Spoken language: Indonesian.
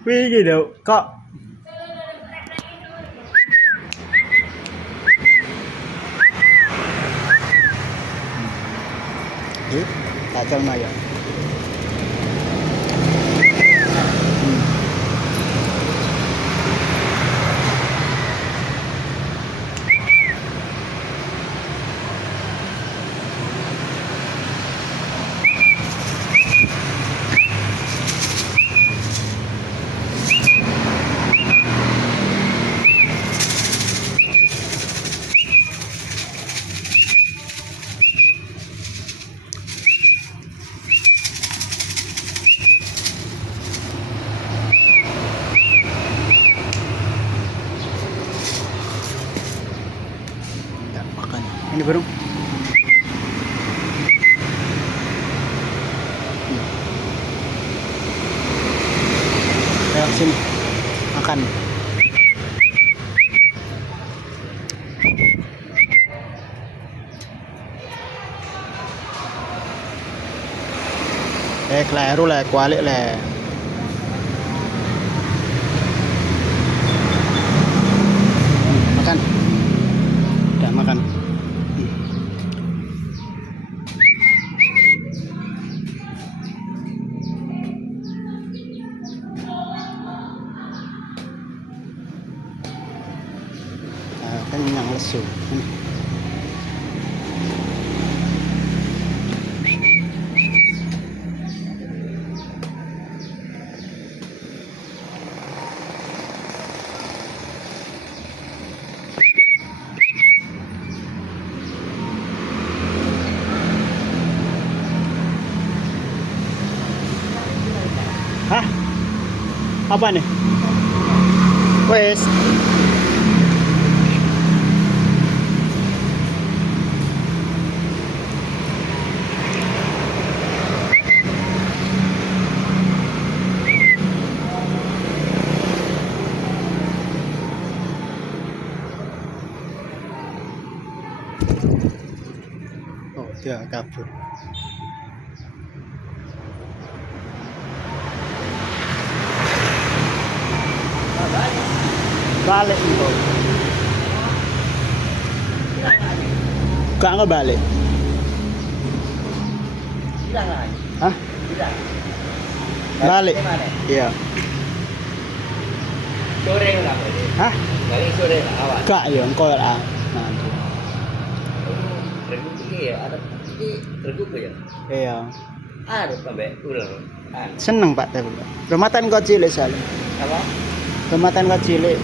Wingi lho, kok tak celna ya. Ya, makan. Ini burung. Ayo sini. Makan. Keliru lah, kualik lah. Makan. Udah makan. Kenyang lesu. Hah? Apa nih? Wes. Oh, dia kabur. Balik itu. Gak ngebalik. Hah? Balik. Iya. Sore enggak boleh. Hah? Balik sore enggak awal. Gak ya, engko lah. Nanti. Regu ya, ada regu ya. Iya. Ada sampai ular. Seneng Pak tapi. Rumatan kok cilik soalnya. Apa? Rumatan kok cilik.